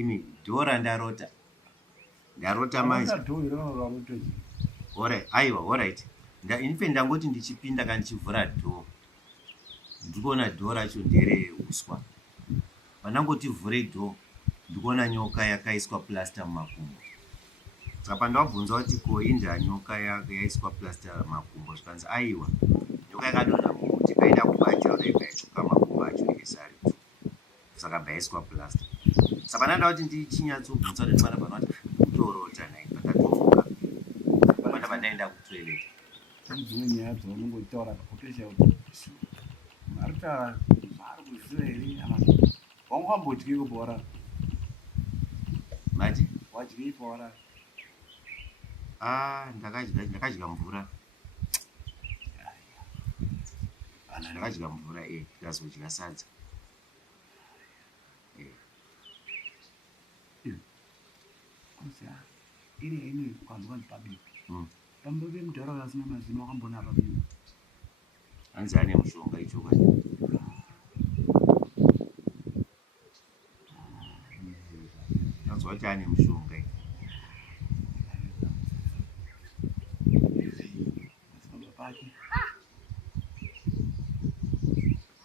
imi dhora ndarota manje. Aiwa, alright. Infe ndangoti ndichipinda kana ndichivhura dhoo ndikuona dhoo racho ndere uswa. Pandangoti vhure dhoo ndikuona nyoka yakaiswa plasta mumakumbo. Saka pandavabvunza kuti ko inda nyoka yaiswa plasta mumakumbo zvikanzi aiwa nyoka yakadonha mumuti kaida kubatira kudai kaitsvuka makumbo acho esari saka bhaiswa plasta. Saka pandanda kuti ndichinyatsobvunza kuti pana panoti kutorota nai pakatomuka panda pandaenda kutoilet. Dzimwe nyaya dzaunongotaura kutosha kuti marita mari kuziva here wanga wambodyiko bhora mati wadyei bhora ndakadya mvura ndakadya mvura ndikazodya sadza ine kwanzwa ndipabiki pamba vemudharaunda asina mazino wakambona pabiki hanzi ane mushonga ichoka anzwa kuti ane mushonga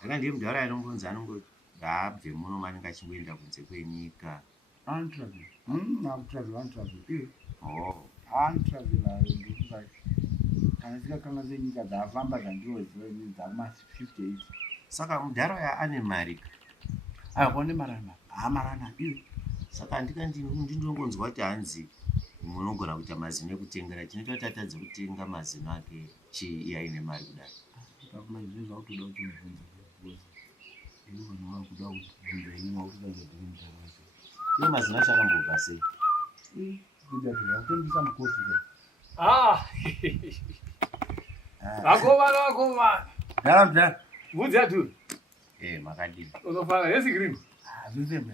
aka ndiye mudhara anombonzi anongoti ndaabve muno manenge achingoenda kunze kwenyika kana tikakanga senyika dzaafamba dzandiroziva dzakuma58 saka mudhara uya ane mari akone marana haamarana saka ndinongonzwa kuti hanzi munogona kuita mazino ekutengera chinoita kuti atadze kutenga mazino ake iye aine mari kudai izvi zvautoda kuchibvunza iyo mazino acho akambobva sei kutengesa mukosi Vakova. Dara. Mudza tu. Makadini. Unofana yesigrini. Zvizembe.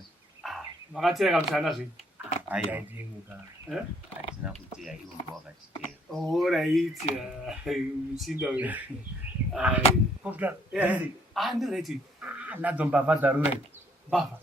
Makateka mshana zvi. Aiwa. Hatina kuteya iwo ndo wakatiteya. Alright. Mchinda uyo. Kofda. Ndireti. Nadzomba vadarure. Baba.